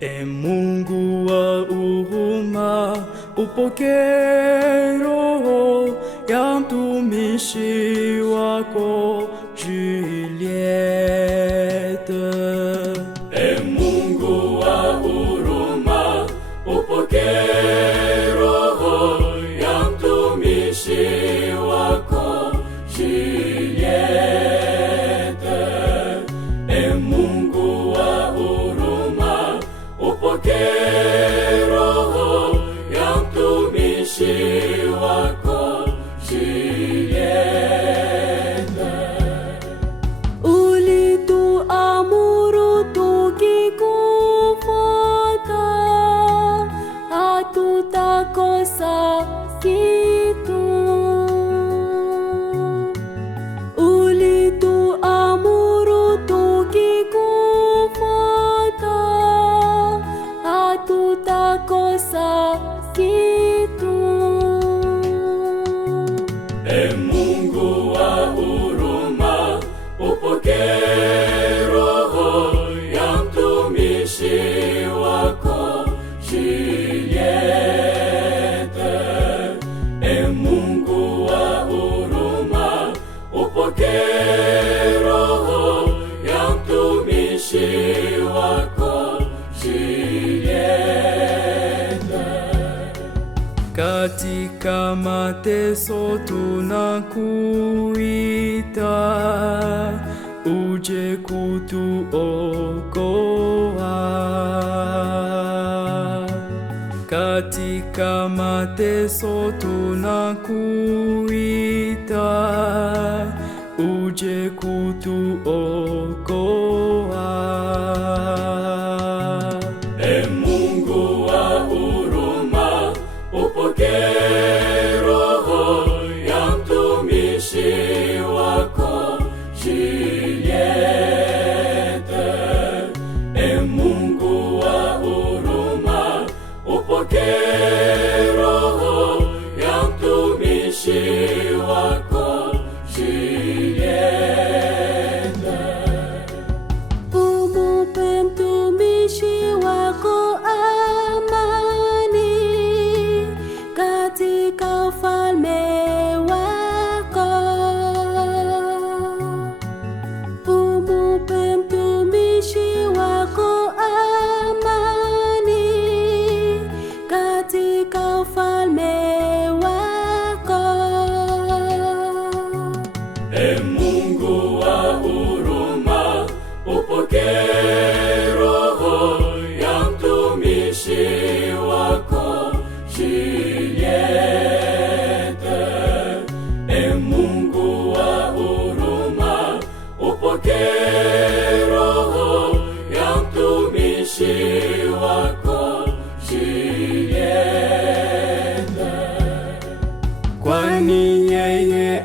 E Mungu wa huruma, upokee roho ya mtumishi wako Juliette. E Mungu wa huruma, upokee roho ya mtumishi wako Juliette. E Mungu wa huruma, upokee roho ya mtumishi wako Juliette. Ulituamuru tukikufuata, hatutakosa kitu. Ulituamuru tukikufuata, hatutakosa kitu. E Mungu wa huruma, upokee roho ya mtumishi wako Juliette. E Mungu wa huruma, upokee roho ya mtumishi wako Juliette. Katika mateso tunakuita, uje kutuokoa. Katika mateso tunakuita, uje kutuokoa. E Mungu wa huruma, upokee roho ya mtumishi wako Juliette. E Mungu wa huruma, upokee roho ya mtumishi wako Juliette. Umupe mtumishi wako amani katika ufalme wako. Umupe mtumishi wako amani katika ufalme wako. E Mungu wa huruma, upokee roho ya mtumishi wako Juliette. E Mungu wa huruma, upokee roho ya mtumishi wako Juliette. Kwani yeye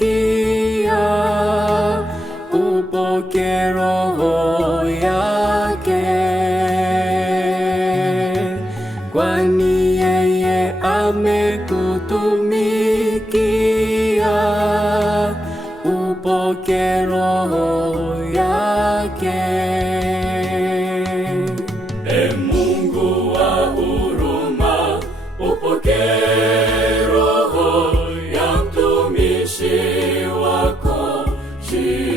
amekutumikia, upokee roho yake. Kwani yeye amekutumikia, upokee roho yake. E Mungu wa huruma, upokee roho ya mtumishi wako Juliette.